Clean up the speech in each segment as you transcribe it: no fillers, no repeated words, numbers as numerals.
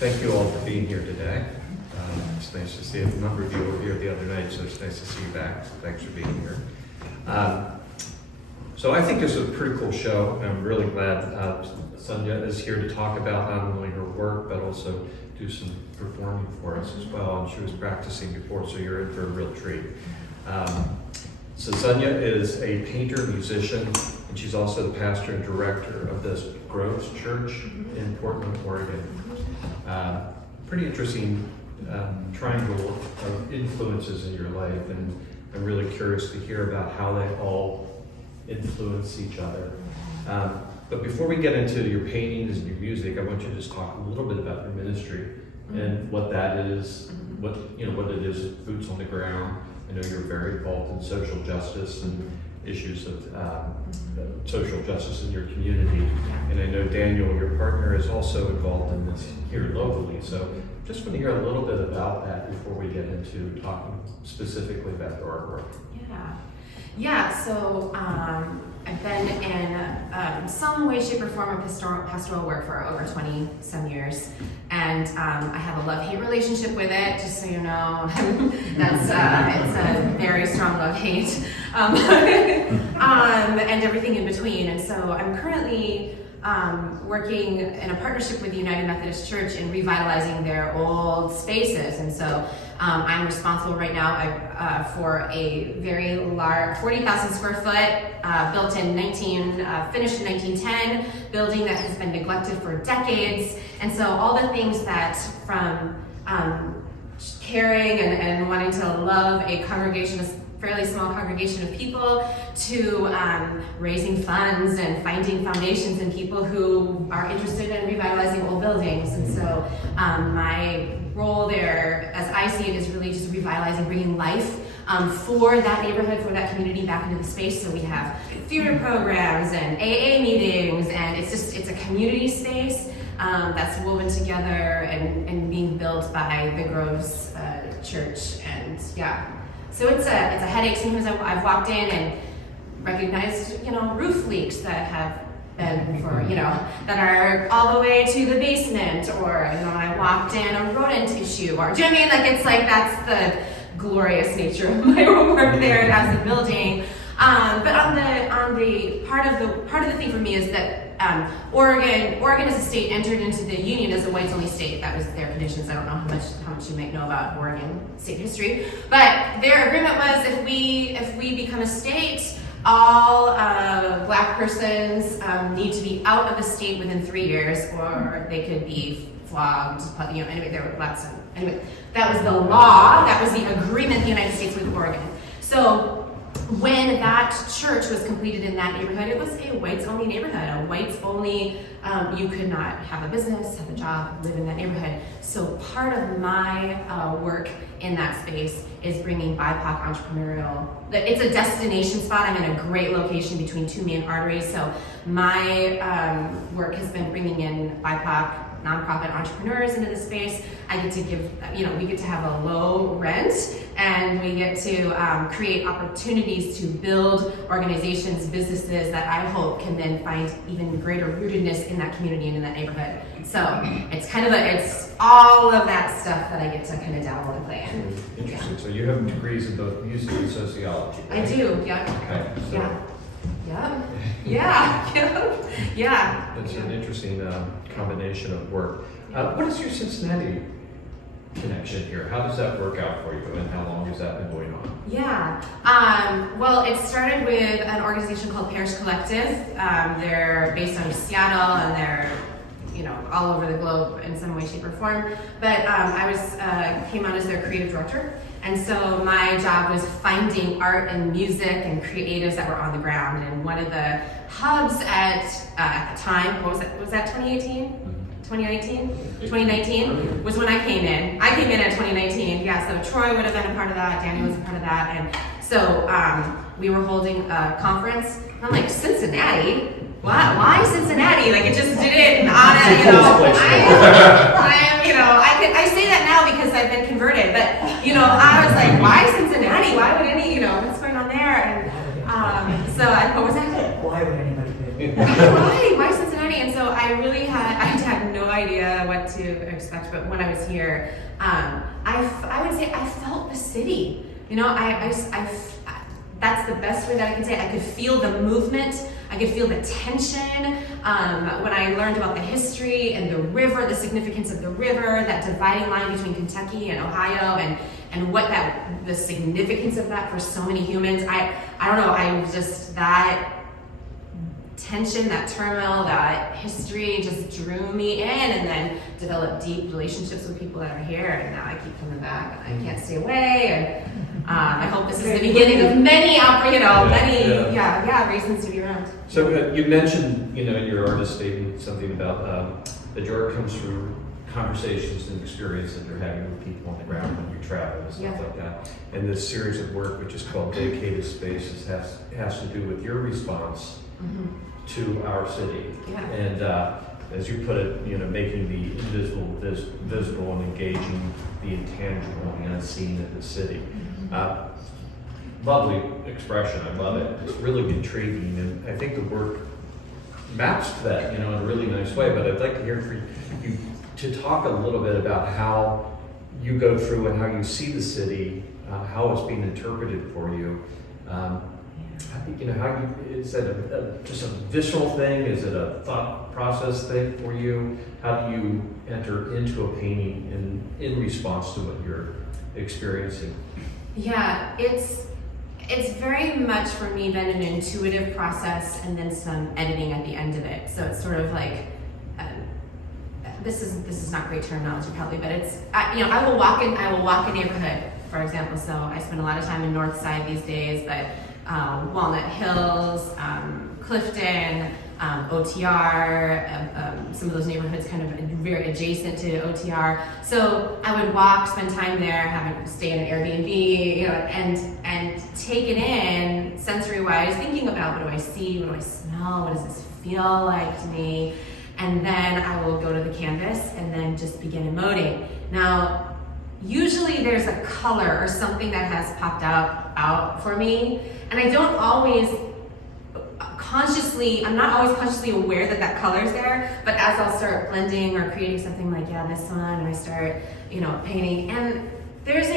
Thank you all for being here today. It's nice to see a number of you were here the other night, so it's nice to see you back. Thanks for being here. So I think this is a pretty cool show, and I'm really glad Sunia is here to talk about not only her work, but also do some performing for us as well. And she was practicing before, so you're in for a real treat. So Sunia is a painter, musician, and she's also the pastor and director of this Groves Church in Portland, Oregon. Pretty interesting triangle of influences in your life, and I'm really curious to hear about how they all influence each other. But before we get into your paintings and your music, I want you to just talk a little bit about your ministry and what that is, what it is, boots on the ground. I know you're very involved in social justice and issues of social justice in your community. And I know Daniel, your partner, is also involved in this here locally. So just want to hear a little bit about that before we get into talking specifically about your artwork. So I've been in some way, shape, or form of pastoral work for over 20 some years, and I have a love-hate relationship with it. Just so you know, that's it's a very strong love-hate, and everything in between. And so I'm currently working in a partnership with the United Methodist Church in revitalizing their old spaces, and so I'm responsible right now for a very large 40,000 square foot finished in 1910 building that has been neglected for decades. And so all the things that from caring and wanting to love a congregation, a fairly small congregation of people, to raising funds and finding foundations in people who are interested in revitalizing old buildings. And so my role there, as I see it, is really just revitalizing, bringing life for that neighborhood, for that community back into the space. So we have theater programs and AA meetings, and it's a community space that's woven together and being built by the Groves Church. And so it's a headache. Sometimes I've walked in and recognized roof leaks that have been that are all the way to the basement, or when I walked in, a rodent issue, or do you know what I mean? That's the glorious nature of my work there as a building. But on the part of the thing for me is that Oregon as a state entered into the Union as a whites-only state. That was their conditions. I don't know how much you might know about Oregon state history, but their agreement was if we become a state, all black persons need to be out of the state within 3 years, or they could be flogged. Anyway, there were lots of. Anyway, that was the law. That was the agreement of the United States with Oregon. So when that church was completed in that neighborhood, it was a whites-only neighborhood. A whites-only, you could not have a business, have a job, live in that neighborhood. So part of my work in that space is bringing BIPOC entrepreneurial. It's a destination spot. I'm in a great location between two main arteries. So my work has been bringing in BIPOC nonprofit entrepreneurs into the space. I get to give, we get to have a low rent, and we get to create opportunities to build organizations, businesses that I hope can then find even greater rootedness in that community and in that neighborhood. So it's it's all of that stuff that I get to kind of dabble and play in. Interesting. So you have degrees in both music and sociology, right? I do, yeah. Okay. So Yeah. It's an interesting combination of work. What is your Cincinnati connection here? How does that work out for you, and how long has that been going on? Well, it started with an organization called Parish Collective. They're based out of Seattle, and they're all over the globe in some way, shape, or form. But I came on as their creative director. And so my job was finding art and music and creatives that were on the ground. And one of the hubs at the time, what was it? Was that 2018? 2019? 2019 was when I came in. I came in at 2019. Yeah, so Troy would have been a part of that. Daniel was a part of that. And so we were holding a conference. And I'm like, Cincinnati? Why Cincinnati? It just did it on I say that now because I've been converted, but I was like, why Cincinnati? Why would what's going on there? And so what was that? Why would anybody do it? Why Cincinnati? And so I had no idea what to expect, but when I was here, I would say I felt the city. You know, that's the best way that I can say it. I could feel the movement. I could feel the tension. When I learned about the history and the river, the significance of the river, that dividing line between Kentucky and Ohio, and what the significance of that for so many humans. I don't know, that tension, that turmoil, that history just drew me in, and then developed deep relationships with people that are here, and now I keep coming back, and I can't stay away, and I hope this is the beginning of many reasons to be around. So you mentioned, in your artist statement something about the joy comes through conversations and experience that you're having with people on the ground when you travel and stuff like that. And this series of work, which is called Vacated Spaces, has to do with your response to our city. Yeah. And as you put it, making the invisible visible and engaging the intangible and the unseen of the city. Lovely expression. I love it. It's really intriguing, and I think the work maps to that, in a really nice way. But I'd like to hear from you to talk a little bit about how you go through and how you see the city, how it's being interpreted for you. Is that just a visceral thing? Is it a thought process thing for you? How do you enter into a painting in response to what you're experiencing? Yeah, it's very much for me then an intuitive process, and then some editing at the end of it. So it's sort of like, this is not great terminology probably, but it's I will walk a neighborhood, for example. So I spend a lot of time in North Side these days, but Walnut Hills, Clifton, OTR, some of those neighborhoods kind of very adjacent to OTR. So I would walk, spend time there, stay in an Airbnb, and take it in sensory-wise, thinking about what do I see, what do I smell, what does this feel like to me, and then I will go to the canvas and then just begin emoting. Now, usually there's a color or something that has popped out for me, and I'm not always consciously aware that color's there, but as I'll start blending or creating something like, this one, and I start, painting, and there's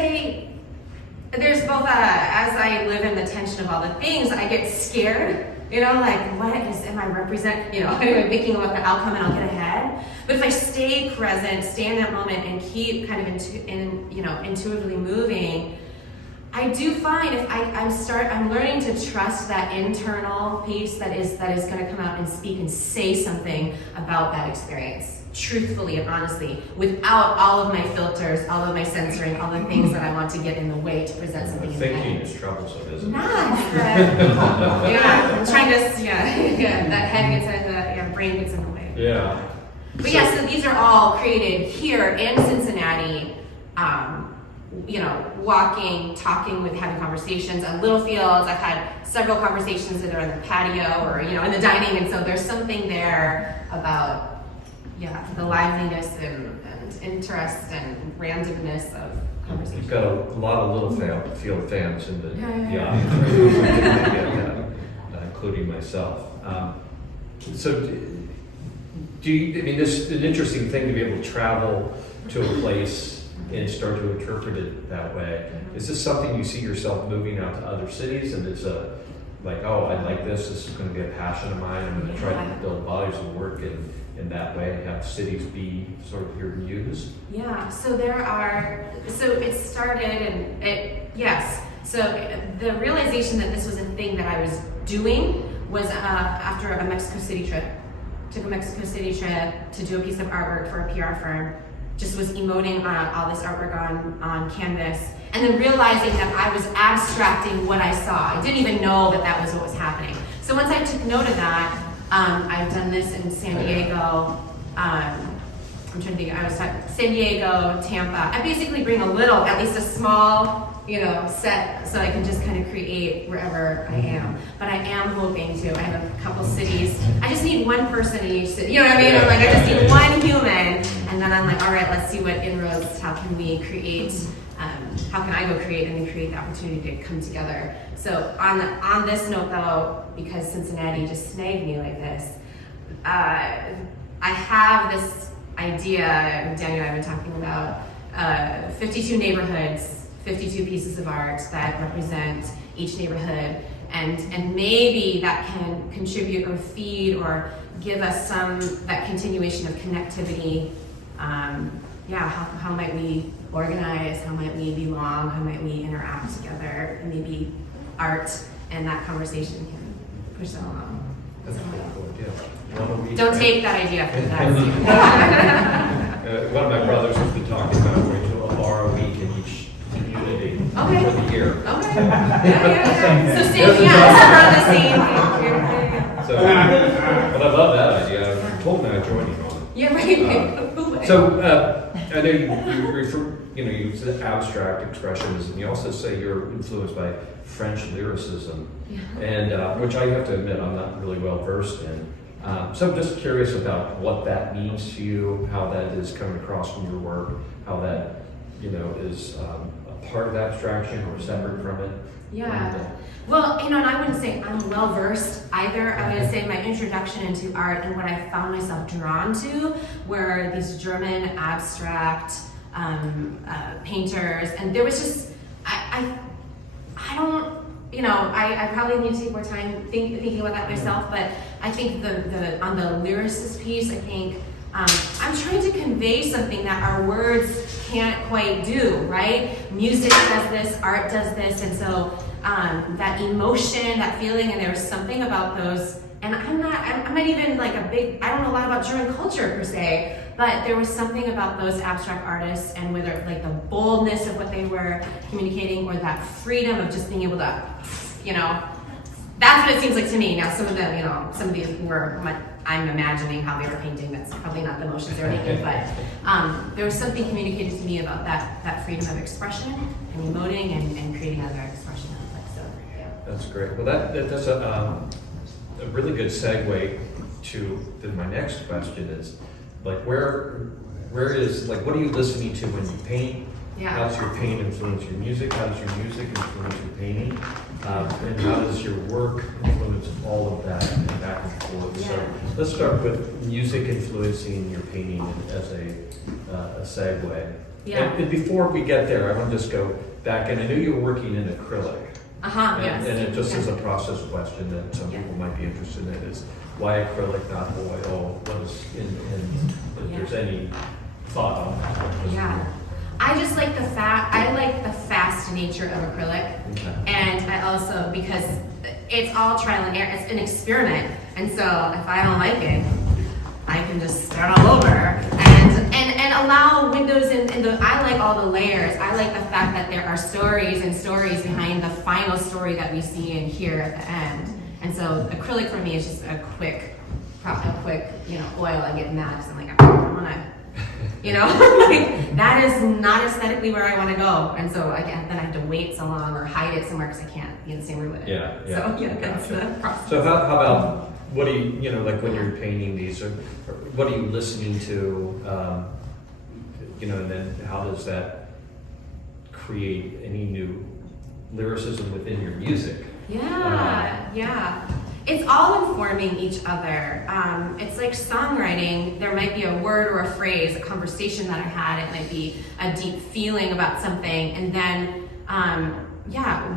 both as I live in the tension of all the things, I get scared, am I represent, I'm thinking about the outcome and I'll get ahead. But if I stay present, stay in that moment, and keep kind of intuitively moving, I do find if I'm learning to trust that internal piece that is going to come out and speak and say something about that experience, truthfully and honestly, without all of my filters, all of my censoring, all the things that I want to get in the way to present something in the Thinking is troublesome, isn't it? Not, I'm trying to, that head gets in the, brain gets in the way. Yeah. But so these are all created here in Cincinnati, walking, talking, having conversations on little fields. I've had several conversations that are on the patio or, in the dining, and so there's something there about, the liveliness and interest and randomness of conversation. You've got a lot of little field fans in the audience, including myself. So this is an interesting thing to be able to travel to a place and start to interpret it that way. Is this something you see yourself moving out to other cities, and it's I like this is going to be a passion of mine, I'm going to try to build bodies of work in that way, and have cities be sort of your muse? Yeah, so it started, and so the realization that this was a thing that I was doing was after a Mexico City trip. Took a Mexico City trip to do a piece of artwork for a PR firm. Just was emoting all this artwork on canvas, and then realizing that I was abstracting what I saw. I didn't even know that was what was happening. So once I took note of that, I've done this in San Diego. I'm trying to think. I was talking San Diego, Tampa. I basically bring at least a small, set, so I can just kind of create wherever I am. But I am hoping to. I have a couple cities. I just need one person in each city. You know what I mean? I'm like, I just need one human, and then I'm like, all right, let's see what inroads. How can we create? How can I go create and then create the opportunity to come together? So on this note though, because Cincinnati just snagged me like this, I idea Daniel and I have been talking about 52 neighborhoods, 52 pieces of art that represent each neighborhood, and maybe that can contribute or feed or give us that continuation of connectivity. How might we organize? How might we belong? How might we interact together? And maybe art and that conversation can push them along. That's pretty cool, yeah. Don't take that idea from that. One of my brothers has been talking about going to a bar a week in each community for the year. Okay. Yeah. So same, around the same. So, but I love that idea. I told me I'd join you on it. Yeah, right. So I know you refer, you said abstract expressionism. You also say you're influenced by French lyricism, and which I have to admit I'm not really well versed in. So I'm just curious about what that means to you, how that is coming across from your work, how that is a part of abstraction or separate from it. Yeah. Well, and I wouldn't say I'm well versed either. I would say my introduction into art and what I found myself drawn to were these German abstract painters, and there was just I don't. I probably need to take more time thinking about that myself, but I think the on the lyricist piece, I think I'm trying to convey something that our words can't quite do, right? Music does this, art does this, and so that emotion, that feeling, and there's something about those, and I'm not even like I don't know a lot about German culture per se, but there was something about those abstract artists and whether like the boldness of what they were communicating or that freedom of just being able to, that's what it seems like to me. Now some of them, some of these were, I'm imagining how they were painting, that's probably not the emotions they were making, but there was something communicated to me about that freedom of expression and emoting and creating other expression. So, yeah. That's great. Well, that's a really good segue to my next question is, like, where is, like, what are you listening to when you paint? Yeah. How does your paint influence your music? How does your music influence your painting? And how does your work influence all of that and back and forth? Yeah. So let's start with music influencing your painting as a segue. Yeah. And before we get there, I want to just go back, and I knew you were working in acrylic. Yes. And it just is a process question that some people might be interested in is why acrylic, not oil? What is if there's any thought on that? Yeah. I just like the fast nature of acrylic. Okay. And I also, because it's all trial and error, it's an experiment. And so if I don't like it, I can just start all over and allow windows I like all the layers. I like the fact that there are stories and stories behind the final story that we see and hear at the end. And so acrylic for me is just a quick oil. I get mad because I'm like, I want to, like, that is not aesthetically where I want to go. And so then I have to wait so long or hide it somewhere because I can't be in the same room with it. Yeah. So that's the process. So how about, what do you, like when you're painting these, or what are you listening to, and then how does that create any new lyricism within your music? Yeah. It's all informing each other. It's like songwriting. There might be a word or a phrase, a conversation that I had. It might be a deep feeling about something. And then,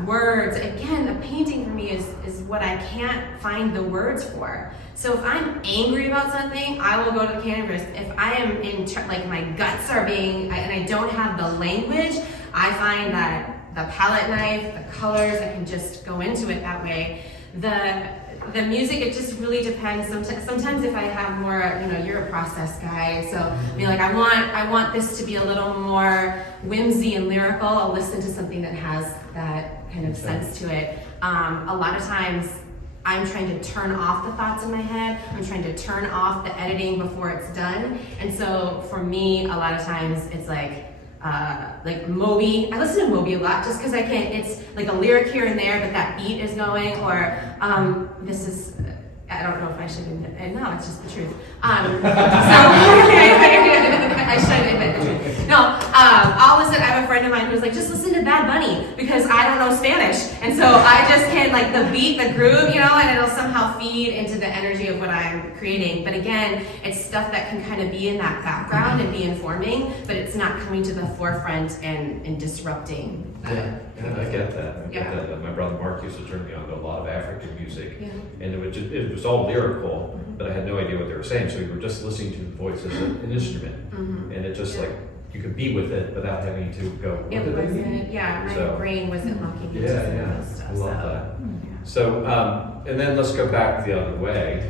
words. Again, a painting for me is what I can't find the words for. So if I'm angry about something, I will go to the canvas. If I am my guts are being, and I don't have the language, I find that the palette knife, the colors, I can just go into it that way. The music, it just really depends. Sometimes if I have more, you're a process guy, so be like, I want this to be a little more whimsy and lyrical. I'll listen to something that has that kind of sense to it. A lot of times I'm trying to turn off the thoughts in my head. I'm trying to turn off the editing before it's done. And so for me, a lot of times it's like Moby. I listen to Moby a lot just because it's like a lyric here and there, but that beat is going, or this is I don't know if I should admit it. No, it's just the truth. So I should admit the truth. No, all of a sudden I have a friend of mine who's like, just listen to Bad Bunny because I don't know Spanish. And so I just can like the beat, the groove, you know, and it'll somehow feed into the energy of what I'm creating. But again, it's stuff that can kind of be in that background and be informing, but it's not coming to the forefront and disrupting. Yeah, I get that. I get Yeah. that. My brother Mark used to turn me on to a lot of African music, Yeah. and it was all lyrical, but I had no idea what they were saying. So we were just listening to the voice as an instrument, Mm-hmm. and it just like you could be with it without having to go. What It did they mean? wasn't, yeah, my So- brain wasn't locking into Yeah, some of yeah, those stuff. I love so, that. yeah. So, and then let's go back the other way.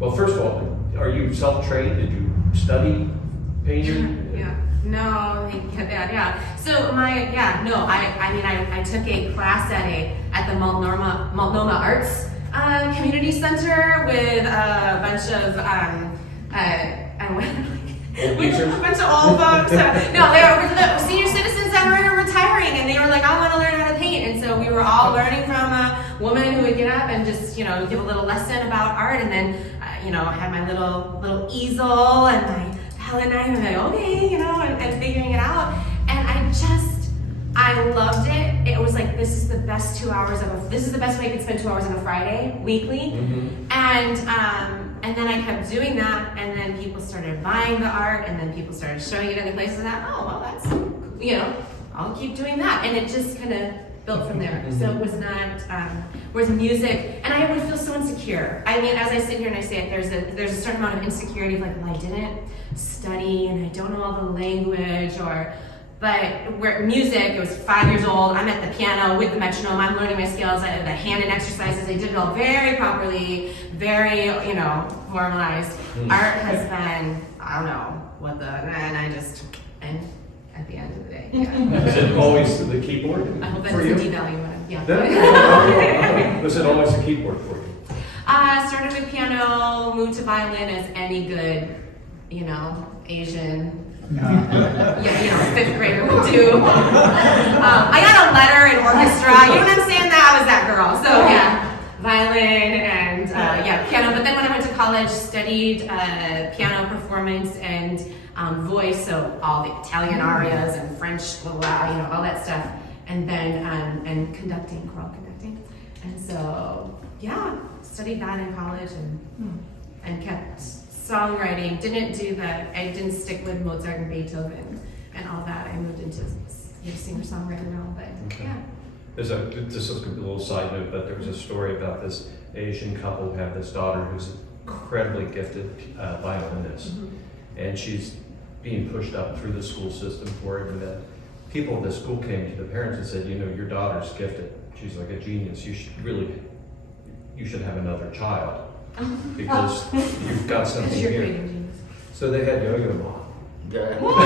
Well, first of all, are you self-trained? Did you study painting? Yeah. No, yeah. So I took a class at the Multnomah Arts Community Center with a bunch of Old geezers? a bunch of old folks. No, they were the senior citizens that were retiring, and they were like, I want to learn how to paint. And so we were all learning from a woman who would get up and just, give a little lesson about art, and then, I had my little easel and my palette knife, and like, okay, and figuring it out. And I loved it. It was like, this is the best 2 hours this is the best way I could spend 2 hours on a Friday, weekly. Mm-hmm. And then I kept doing that, and then people started buying the art, and then people started showing it other places, and that's, I'll keep doing that. And it just kind of built from there. Mm-hmm. So it was not, whereas music, and I would feel so insecure. I mean, as I sit here and I say it, there's a certain amount of insecurity of like, well, I didn't study, and I don't know all the language, but where music, it was 5 years old, I'm at the piano with the metronome, I'm learning my skills, the hand and exercises, I did it all very properly, very, formalized. Art has been, I don't know, and at the end of the day, yeah. Is it always the keyboard I hope that for doesn't you? devalue what I'm, yeah. Yeah. Was it always the keyboard for you? Started with piano, moved to violin as any good, Asian, fifth grader would do. I got a letter in orchestra, you know what I'm saying? I was that girl. So yeah, violin and piano. But then when I went to college, studied piano performance and voice, so all the Italian arias and French, all that stuff. And then and conducting, choral conducting. And so studied that in college and kept songwriting. I didn't stick with Mozart and Beethoven and all that. I moved into singer-songwriter realm, but Okay. yeah. This is a little side note, but there was a story about this Asian couple who have this daughter who's incredibly gifted violinist, and she's being pushed up through the school system for it. And that people at the school came to the parents and said, your daughter's gifted. She's like a genius. You should have another child because you've got something You're here. creating genius. So they had Yo-Yo Ma. Whoa.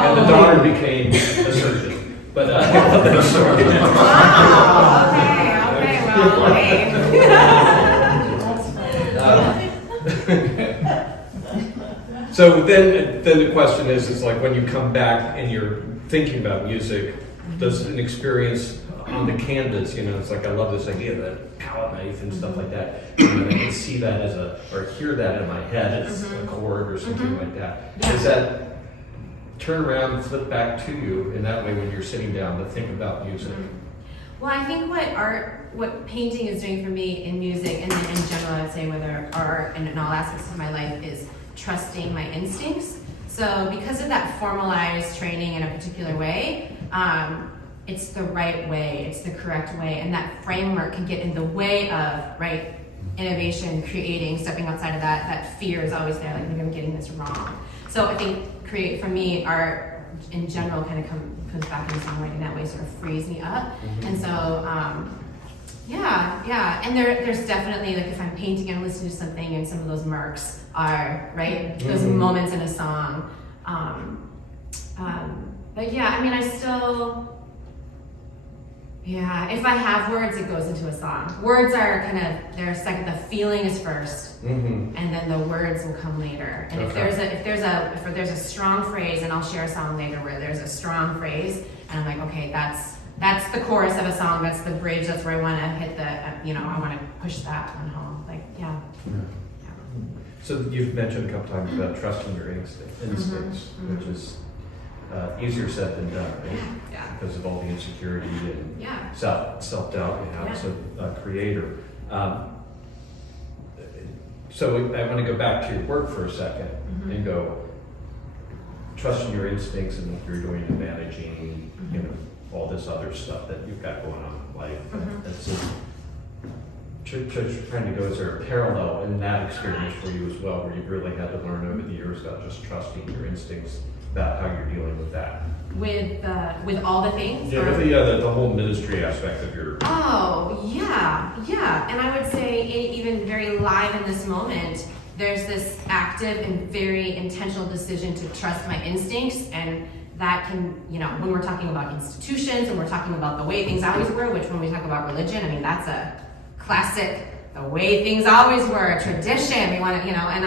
And the daughter became a surgeon. But I love that story. Wow. Okay. Well, hey. So then the question is like when you come back and you're thinking about music, does an experience on the canvas, it's like I love this idea of that palette knife and stuff like that. And I can see that or hear that in my head as a chord or something like that. Yeah. Does that turn around and flip back to you in that way when you're sitting down to think about music? Well, I think what painting is doing for me in music, and then in general, I would say whether art and in all aspects of my life, is trusting my instincts. So because of that formalized training in a particular way, it's the right way, it's the correct way, and that framework can get in the way of, innovation, creating, stepping outside of that fear is always there, like maybe I'm getting this wrong. So I think for me, art in general kind of comes back into songwriting that way, sort of frees me up. And so, and there's definitely, like if I'm painting and listening to something and some of those marks are, those moments in a song. But yeah, I mean, I still, if I have words, it goes into a song. Words are they're second, the feeling is first, and then the words will come later. And Okay. if there's a strong phrase, and I'll share a song later where there's a strong phrase, and I'm like, okay, that's that's the chorus of a song, that's the bridge, that's where I want to hit the, I want to push that one home. Like, yeah. So you've mentioned a couple times about trusting your instincts, which is easier said than done, right? Yeah. Because of all the insecurity and Yeah. self-doubt you have as a creator. So I want to go back to your work for a second and go, trusting your instincts and what you're doing and managing, all this other stuff that you've got going on in life. That's trying to go, is there a parallel in that experience for you as well, where you've really had to learn over the years about just trusting your instincts about how you're dealing with that? With all the things? Yeah, the whole ministry aspect of your... Oh, yeah. And I would say even very live in this moment, there's this active and very intentional decision to trust my instincts, and that can, when we're talking about institutions and we're talking about the way things always were, which when we talk about religion, I mean, that's a classic, the way things always were, a tradition. We want to, and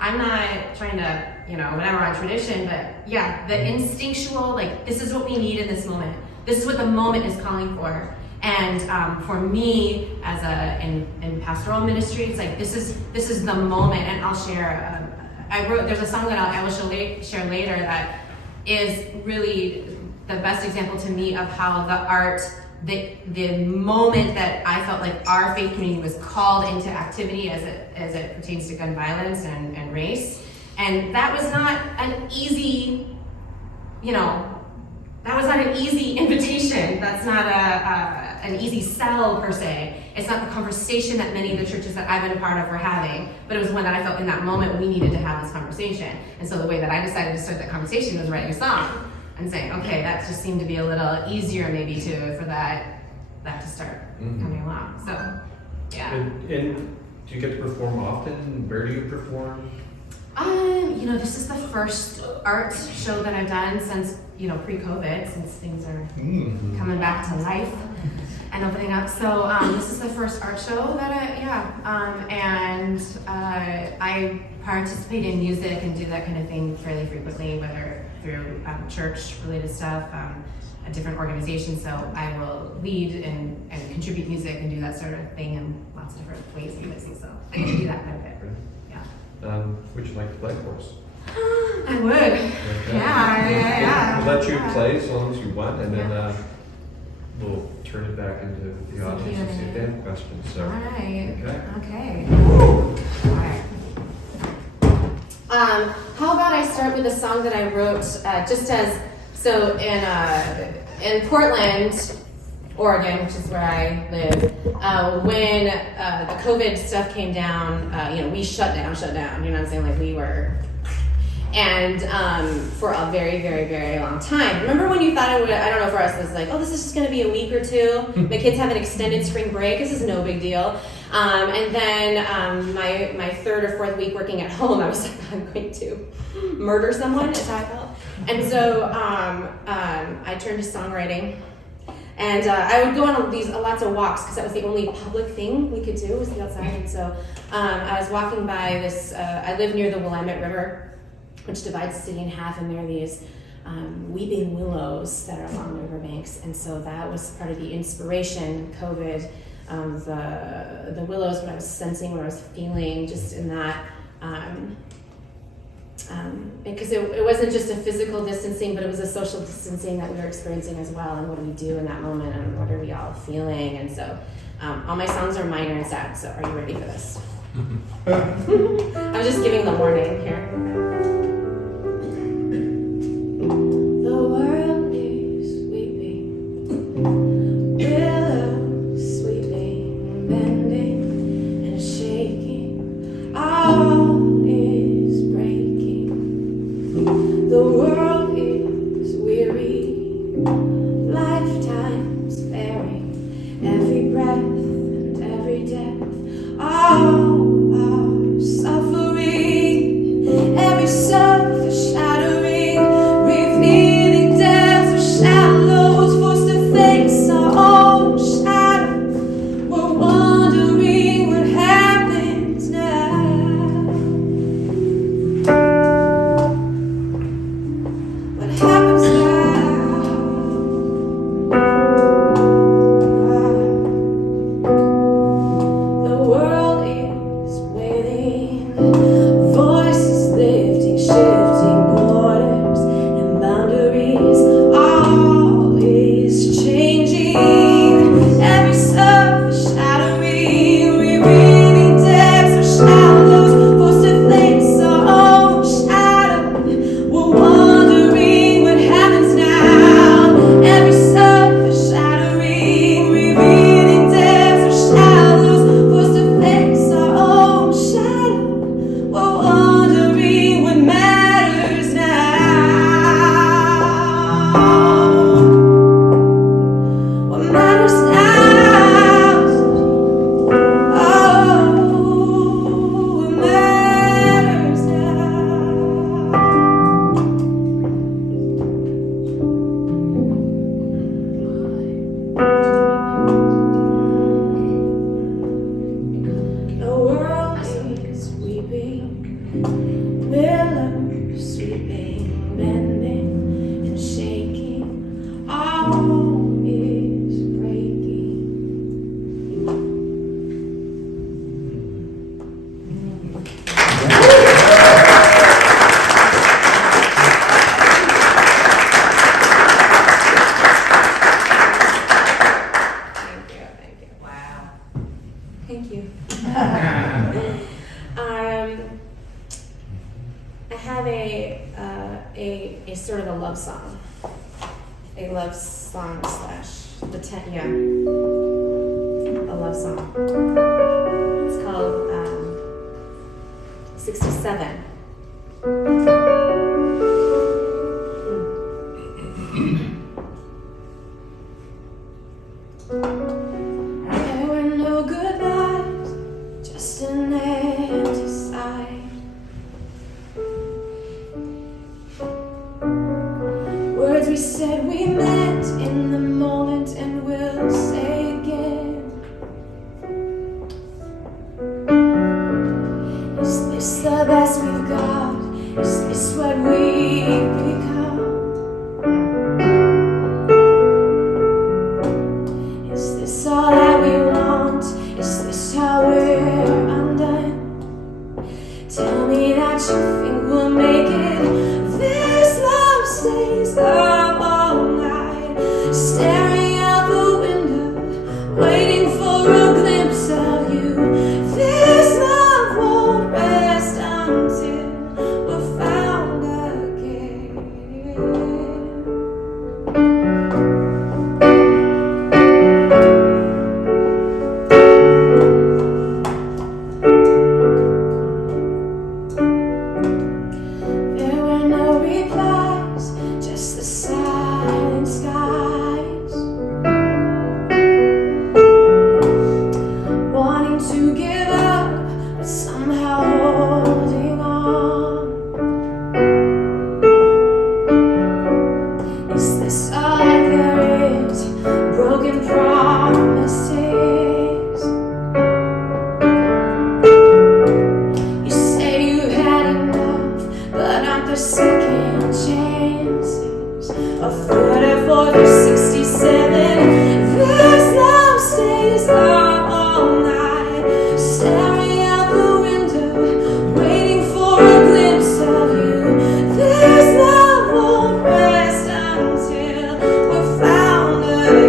I'm not trying to, whatever on tradition, but yeah, the instinctual, like, this is what we need in this moment. This is what the moment is calling for. And for me, as in pastoral ministry, it's like this is the moment. And I'll share. There's a song that I will share later that is really the best example to me of how the art, the moment that I felt like our faith community was called into activity as it pertains to gun violence and race. And that was not an easy, that was not an easy invitation. That's not an easy sell per se. It's not the conversation that many of the churches that I've been a part of were having, but it was one that I felt in that moment we needed to have this conversation. And so the way that I decided to start that conversation was writing a song and saying, okay, that just seemed to be a little easier maybe for that to start coming along. So, yeah. And do you get to perform often? Where do you perform? This is the first art show that I've done since, pre-COVID, since things are coming back to life and opening up. So this is the first art show that I participate in music and do that kind of thing fairly frequently, whether through church-related stuff, a different organization. So I will lead and contribute music and do that sort of thing in lots of different ways and places. So I get to do that kind of bit. Would you like to play for us? I would. Okay. Yeah. We'll let you play as long as you want, and then we'll turn it back into the audience and see if they have questions. So. All right. Okay. All right. How about I start with a song that I wrote in Portland, Oregon, which is where I live, when the COVID stuff came down, we shut down, you know what I'm saying? Like we were, and for a very, very, very long time. Remember when you thought it would, I don't know, for us, it was like, oh, this is just gonna be a week or two. My kids have an extended spring break, this is no big deal. And then my third or fourth week working at home, I was like, I'm going to murder someone, is how I felt. And so I turned to songwriting. And I would go on lots of walks because that was the only public thing we could do was be outside. And so I was walking by this, I live near the Willamette River, which divides the city in half, and there are these weeping willows that are along the riverbanks. And so that was part of the inspiration, COVID, the willows, what I was sensing, what I was feeling just in that. Because it wasn't just a physical distancing, but it was a social distancing that we were experiencing as well. And what do we do in that moment? And what are we all feeling? And so all my songs are minor and sad. So are you ready for this? I'm just giving the warning here. The world is weeping, willows sweeping, bending and shaking. All is breaking. The world is weary, lifetimes bearing every breath and every death. All are suffering, every surface shattering, revealing depths of shallows, forced to face our own shadow. We're wondering what happens now. What happens now? thank you. I have a sort of a love song. A love song / a love song. It's called 67. There were no goodbyes, just an empty sigh. Words we said we meant in the moment and will say again. Is this the best we've got? Is this what we've become? Is this all that we want? Is this how we're undone? Tell me that you think we'll make it. This love stays up all night, staring out the window, waiting for a glimpse of you. This love won't rest until we're found again. There were no replies, just the silent skies. Wanting to give up, but somehow holding on. Is this all that there is? Broken promises. You say you've had enough, but aren't there second chances? A 34 through 67. This love stays up all night, staring out the window, waiting for a glimpse of you. This love won't rest until we're found again.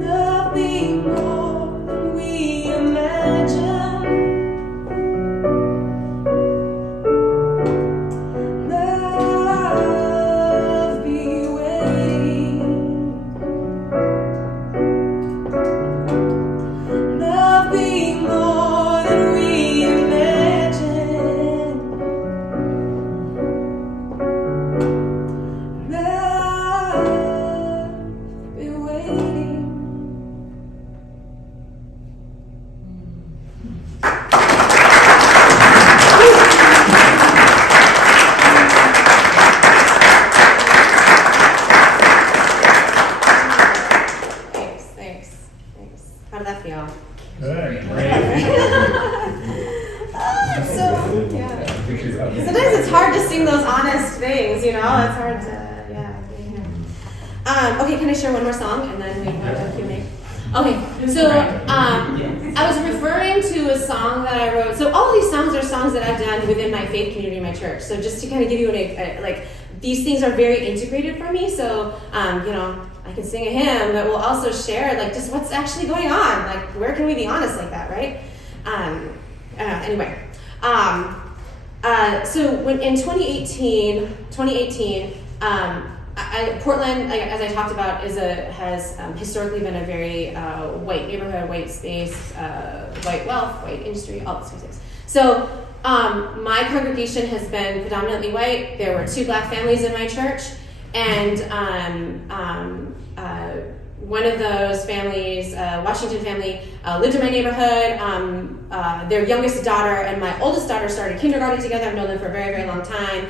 Love me more than we imagine. Love be waiting. Love me more than we imagine. Love be waiting. Thanks. How did that feel? Good. Sometimes it's hard to sing those honest things, you know? It's hard to, okay, can I share one more song and then we have a Q&A? Okay, so I was referring to a song that I wrote. So all of these songs are songs that I've done within my faith community, my church. So just to kind of give you like, these things are very integrated for me. So, I can sing a hymn, but we'll also share like just what's actually going on. Like, where can we be honest like that, right? Anyway, so when in 2018, Portland, like, as I talked about, has historically been a very white neighborhood, white space, white wealth, white industry, all those things. So my congregation has been predominantly white. There were 2 black families in my church, and one of those families, Washington family, lived in my neighborhood. Their youngest daughter and my oldest daughter started kindergarten together. I've known them for a very, very long time.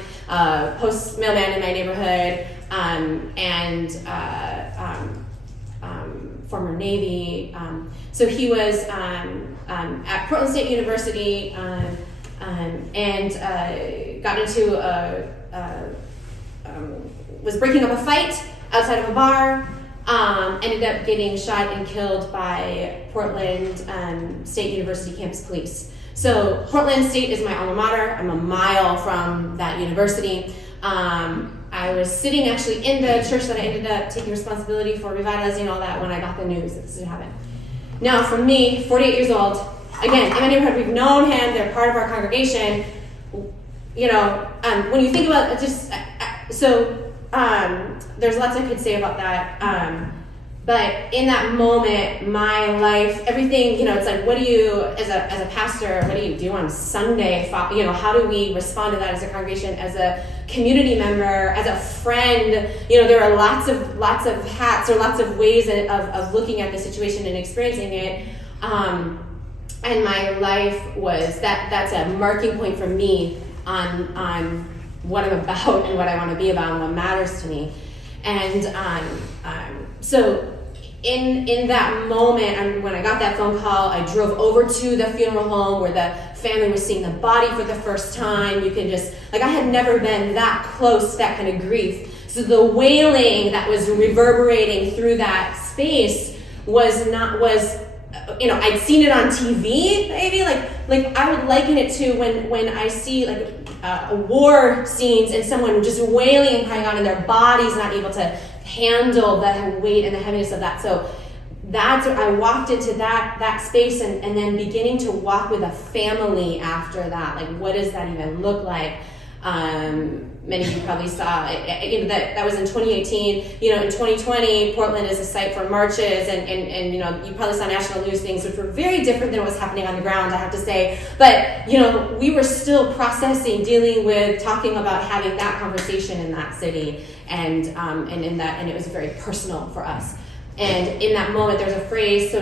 Post mailman in my neighborhood, and former Navy. So he was at Portland State University and got into was breaking up a fight outside of a bar. Ended up getting shot and killed by Portland State University campus police. So Portland State is my alma mater. I'm a mile from that university. I was sitting actually in the church that I ended up taking responsibility for revitalizing all that when I got the news that this had happened. Now for me, 48 years old, again, in my neighborhood, we've known him, they're part of our congregation. You know, when you think about it, there's lots I could say about that. But in that moment, my life, everything, you know, it's like, what do you, as a pastor, what do you do on Sunday? You know, how do we respond to that as a congregation, as a community member, as a friend? You know, there are lots of hats or lots of ways of looking at the situation and experiencing it. And my life was, that's a marking point for me on what I'm about and what I want to be about and what matters to me. And so in that moment, when I got that phone call, I drove over to the funeral home where the family was seeing the body for the first time. You can just, like, I had never been that close to that kind of grief. So the wailing that was reverberating through that space was, you know, I'd seen it on TV, maybe, like I would liken it to when I see like war scenes and someone just wailing and crying out and their body's not able to handle the weight and the heaviness of that. So that's where I walked into that space and then beginning to walk with a family after that. Like, what does that even look like? Many of you probably saw it, you know, that was in 2018. You know, in 2020, Portland is a site for marches, and you know, you probably saw national news things which were very different than what was happening on the ground, I have to say. But you know, we were still processing, dealing with, talking about having that conversation in that city, and it was very personal for us. And in that moment, there's a phrase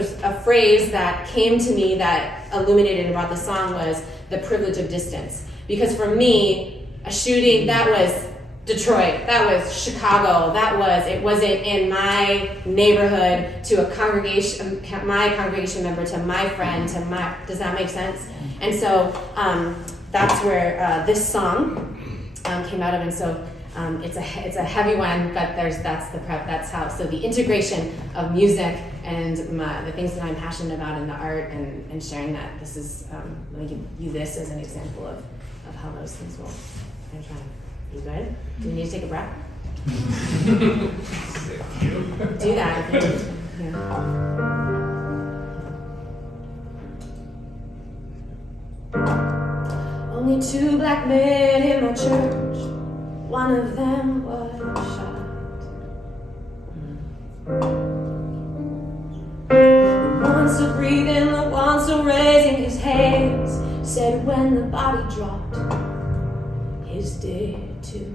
that came to me that illuminated and brought the song was the privilege of distance. Because for me, a shooting, that was Detroit, that was Chicago, it wasn't in my neighborhood, to a congregation, my congregation member, to my friend, does that make sense? And so that's where this song came out of, and so it's a heavy one, but that's how, so the integration of music and the things that I'm passionate about in the art and sharing that, this is, let me give you this as an example of how those things will. I'm trying. You good? Do you need to take a breath? Do that. Yeah. Only 2 black men in my church. One of them was shot. The one still breathing, the one still raising his hands, said when the body dropped, his dead too.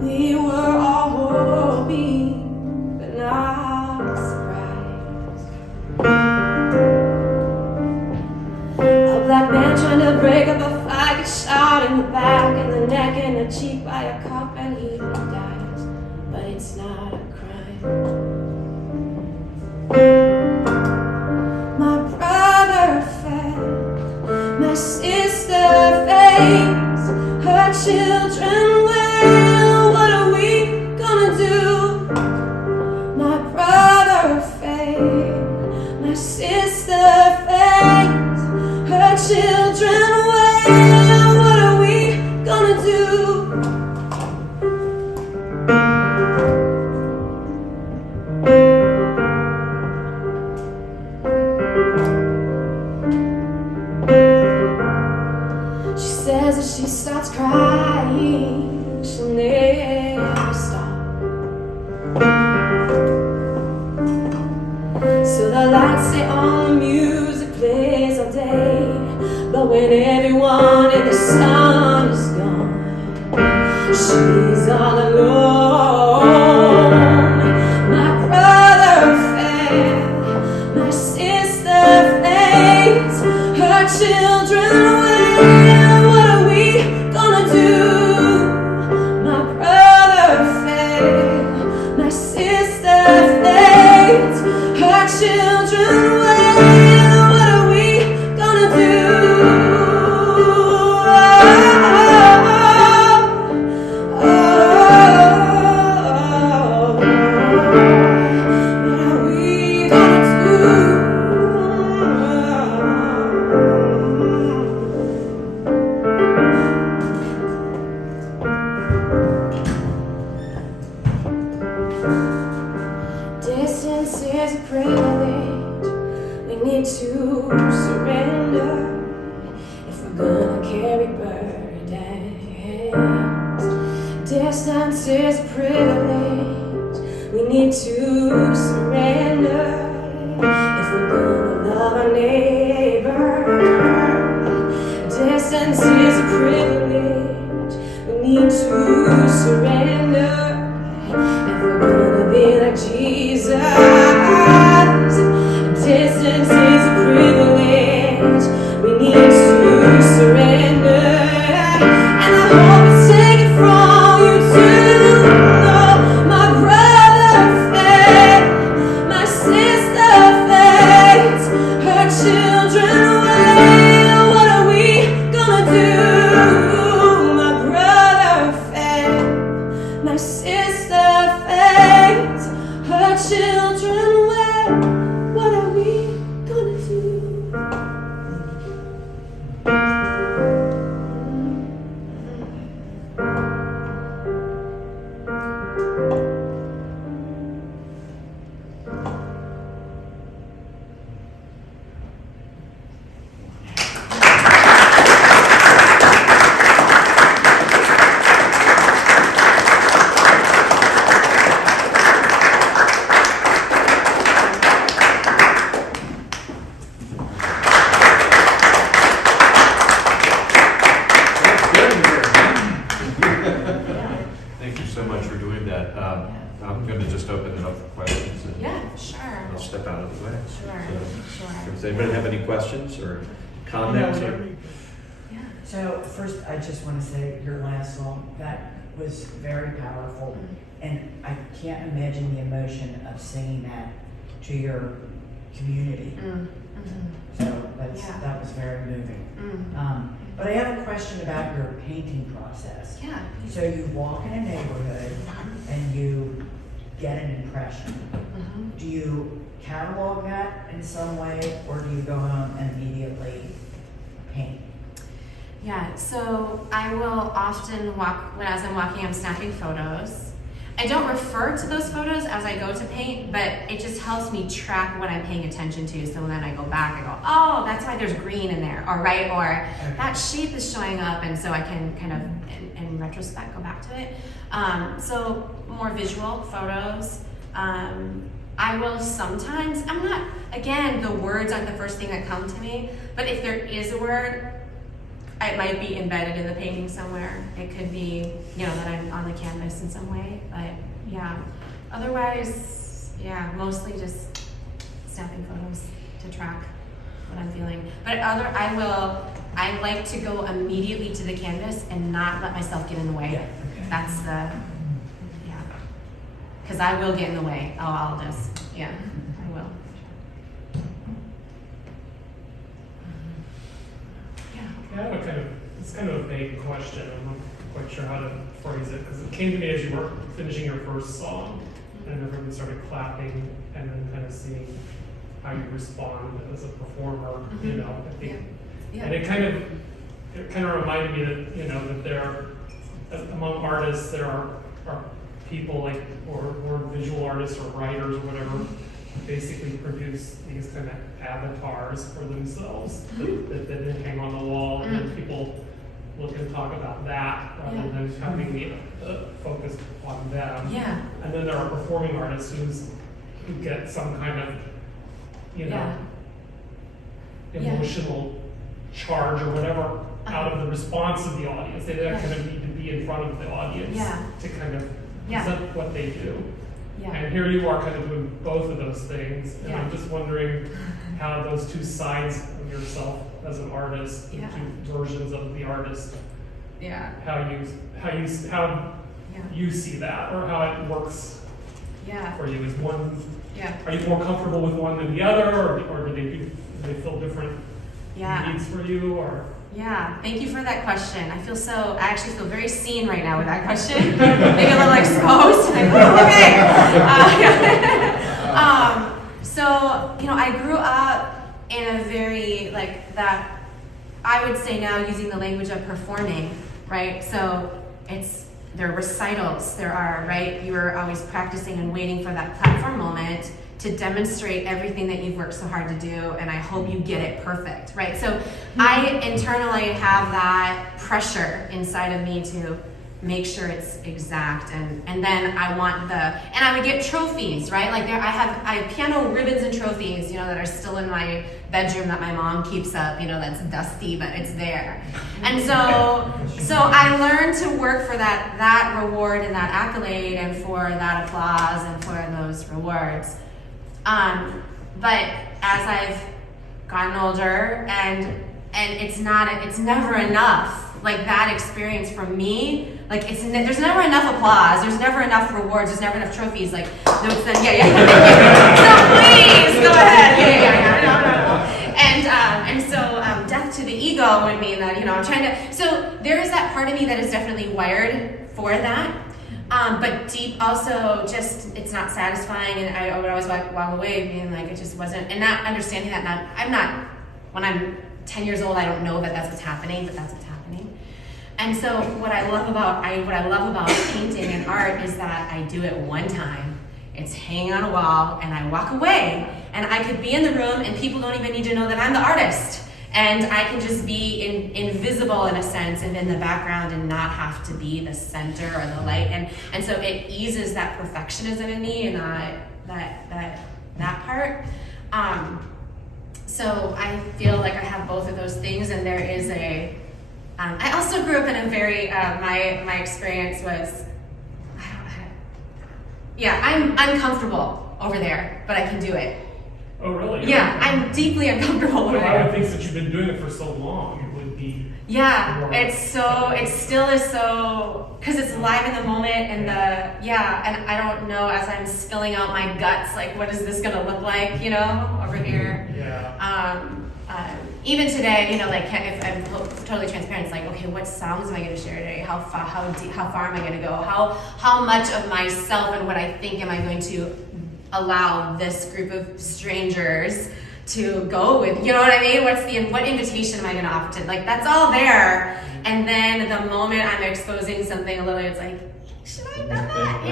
We were all hoping, but not surprised. A black man trying to break up a fight, gets shot in the back, in the neck, and the cheek by a cop, and he dies. But it's not a crime. My brother fell, my sister faints, her children wail. What are we gonna do? My brother failed, my sister faints, her children wail. What are we gonna do? She says as she starts crying, she'll never stop. So the lights stay on, the music plays all day. But when everyone in the sun is gone, she's all alone. My brother fell, my sister faints, her children wail. What are we gonna do? My brother fell, Distance is a privilege. We need to surrender if we're gonna carry burdens. Distance is a privilege. We need to surrender if we're gonna love our neighbor. Distance is a privilege. We need to surrender if we're gonna be like Jesus. Distance is a privilege. We need to surrender. And I hope it's taken from you too. My brother faith, my sister faith, her children wait. What are we gonna do? My brother faith, my sister faith, her children wait. What are we gonna do? Thank you so much for doing that. I'm going to just open it up for questions, and Yeah, sure. I'll step out of the way. Sure, So, sure. does anybody have any questions or comments? Yeah. So first, I just want to say your last song, that was very powerful. And I can't imagine the emotion of singing that to your community. So Yeah. that was very moving. But I have a question about your painting process. Yeah. So you walk in a neighborhood and you get an impression. Do you catalog that in some way, or do you go home and immediately paint? Yeah, so I will often as I'm walking, I'm snapping photos. I don't refer to those photos as I go to paint, but it just helps me track what I'm paying attention to. So then I go back, I go, oh, that's why there's green in there, or right, or that shape is showing up, and so I can kind of, in retrospect, go back to it. So more visual photos. I will sometimes, again, the words aren't the first thing that come to me, but if there is a word, it might be embedded in the painting somewhere. It could be, that I'm on the canvas in some way, but yeah. Otherwise, yeah, mostly just snapping photos to track what I'm feeling. But I like to go immediately to the canvas and not let myself get in the way. Yeah, okay. That's because I will get in the way. I will. I have it's kind of a vague question. I'm not quite sure how to phrase it, because it came to me as you were finishing your first song, and everyone started clapping, and then kind of seeing how you respond as a performer, I think. Yeah. And it kind of reminded me that, that there are, among artists, there are people like, or visual artists or writers or whatever, who basically produce these kind of avatars for themselves that then hang on the wall, and then people look and talk about that rather than having the focus on them. Yeah. And then there are performing artists who get some kind of, emotional charge or whatever out of the response of the audience. They kind of need to be in front of the audience to kind of present what they do. Yeah. And here you are kind of doing both of those things. And I'm just wondering how those two sides of yourself as an artist, the two versions of the artist, how you see that, or how it works for you. Is one, are you more comfortable with one than the other, or do they feel different needs for you, or? Yeah, thank you for that question. I actually feel very seen right now with that question. Maybe a little exposed. Like, So, I grew up in a very, I would say now, using the language of performing, right? So it's there are recitals, there are, right? You are always practicing and waiting for that platform moment to demonstrate everything that you've worked so hard to do, and I hope you get it perfect, right? So I internally have that pressure inside of me to make sure it's exact, and then I want and I would get trophies, right? Like I have piano ribbons and trophies, that are still in my bedroom that my mom keeps up, that's dusty, but it's there. And so I learned to work for that reward and that accolade and for that applause and for those rewards. But as I've gotten older and it's never enough. Like that experience for me, like there's never enough applause, there's never enough rewards, there's never enough trophies. Like no, so please go ahead, no. And so death to the ego would mean that I'm trying to. So there is that part of me that is definitely wired for that. But deep also just it's not satisfying, and I would always walk away being like it just wasn't, and not understanding that I'm not when I'm 10 years old I don't know that that's what's happening, but that's what's happening. And so what I love about painting and art is that I do it one time. It's hanging on a wall, and I walk away, and I could be in the room, and people don't even need to know that I'm the artist. And I can just be invisible in a sense and in the background and not have to be the center or the light. And so it eases that perfectionism in me and that part. So I feel like I have both of those things, and there is I also grew up in a very, my experience was, I'm uncomfortable over there, but I can do it. Oh, really? Yeah, I'm deeply uncomfortable over there. I would think since you've been doing it for so long, it would be. Yeah, more it still is so, because it's live in the moment, and and I don't know as I'm spilling out my guts, like what is this gonna look like, over here. Yeah. Even today, like if I'm totally transparent, it's like, okay, what songs am I going to share today? How far am I going to go? How much of myself and what I think am I going to allow this group of strangers to go with? You know what I mean? What invitation am I going to offer to? Like that's all there, and then the moment I'm exposing something a little, it's like, should I have done that?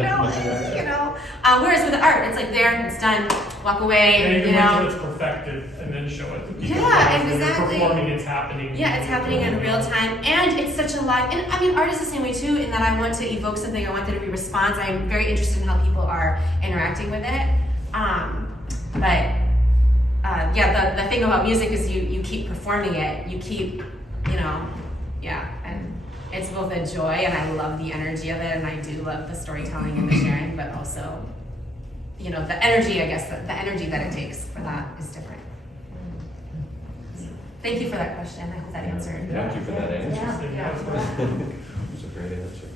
Whereas with art, it's like there, it's done, walk away. Yeah, you can wait till it's perfected and then show it to people. Yeah, When exactly. you're performing, it's happening. Yeah, it's happening in real time, and it's such a live. And I mean, art is the same way too. In that I want to evoke something, I want there to be response. I'm very interested in how people are interacting with it. The thing about music is you keep performing it. You keep, and it's both a joy, and I love the energy of it, and I do love the storytelling and the sharing, but also, the energy, I guess, the energy that it takes for that is different. Thank you for that question. I hope that answered. Thank you for that answer. It's a great answer.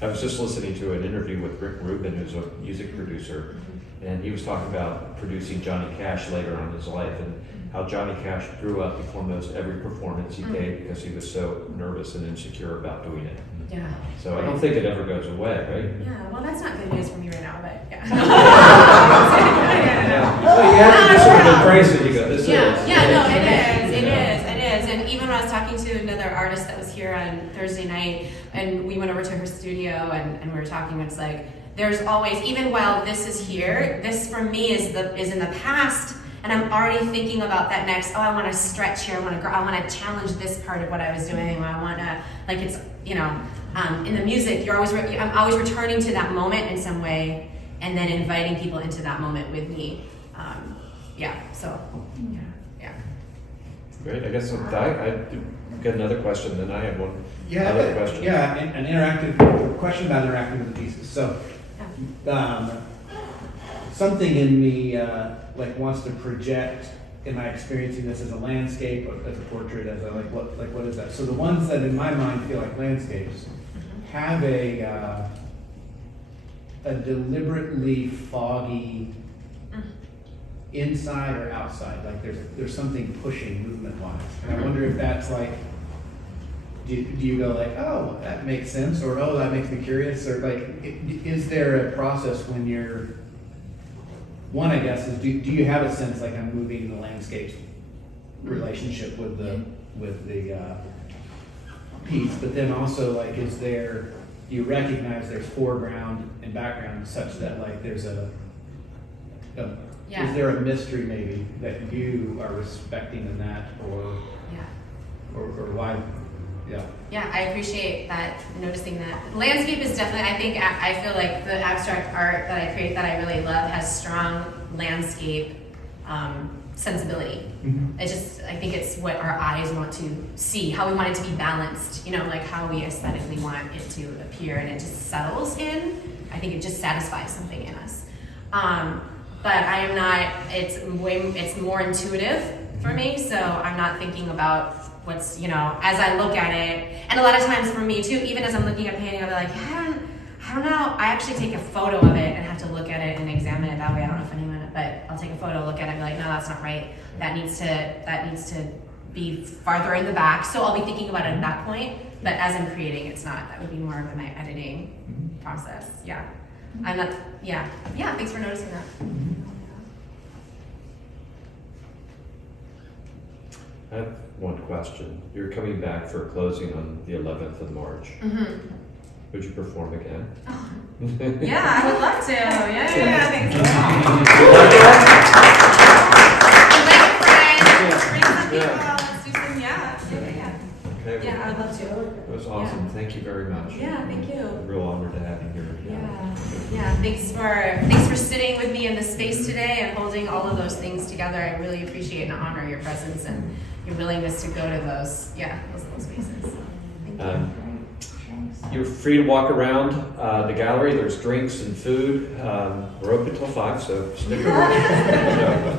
I was just listening to an interview with Rick Rubin, who's a music producer, and he was talking about producing Johnny Cash later on in his life, and how Johnny Cash grew up before most every performance he gave because he was so nervous and insecure about doing it. Yeah. So I don't think it ever goes away, right? Yeah, well, that's not good news for me right now, but yeah. Well, you have to sort of embrace it. You go, this is. It is. And even when I was talking to another artist that was here on Thursday night, and we went over to her studio, and we were talking, it's like, there's always, even while this is here, this for me is in the past, and I'm already thinking about that next, I want to stretch here, I want to challenge this part of what I was doing, I want to, like it's, in the music, I'm always returning to that moment in some way, and then inviting people into that moment with me. Great. I guess I got another question, then I have one other question. Yeah, an interactive question about interacting with the pieces. So, something in me wants to project. Am I experiencing this as a landscape, or as a portrait, as a what is that? So the ones that in my mind feel like landscapes have a deliberately foggy inside or outside, like there's something pushing movement-wise. And I wonder if that's like, do you go like, oh, that makes sense, or oh, that makes me curious, or like, is there a process when you're, one, I guess, is do you have a sense like I'm moving the landscape's relationship with the piece, but then also like, is there you recognize there's foreground and background such that like there's Yeah. is there a mystery maybe that you are respecting in that, or why? Yeah. Yeah, I appreciate that, noticing that. Landscape is definitely, I feel like the abstract art that I create that I really love has strong landscape sensibility. Mm-hmm. I think it's what our eyes want to see, how we want it to be balanced, like how we aesthetically want it to appear, and it just settles in. I think it just satisfies something in us. But I am not, it's more intuitive for me, so I'm not thinking about what's, as I look at it. And a lot of times for me too, even as I'm looking at a painting, I'll be like, I don't know. I actually take a photo of it and have to look at it and examine it that way. I don't know if anyone, but I'll take a photo, look at it, and be like, no, that's not right. That needs to be farther in the back. So I'll be thinking about it at that point. But as I'm creating, it's not. That would be more of my editing process. Yeah. I'm not. Yeah. Thanks for noticing that. I have one question. You're coming back for a closing on the 11th of March. Mm-hmm. Would you perform again? Oh. Yeah, I would love to. Yeah. Thanks. Bring some people. Let's do some. Yeah. Okay. Yeah, I would love to. That was awesome. Yeah. Thank you very much. Yeah, thank you. A real honor to have you here. Yeah. Thanks for sitting with me in this space today and holding all of those things together. I really appreciate and honor your presence and your willingness to go to those little spaces. Thank you. You're free to walk around the gallery. There's drinks and food. We're open till 5, so stick around.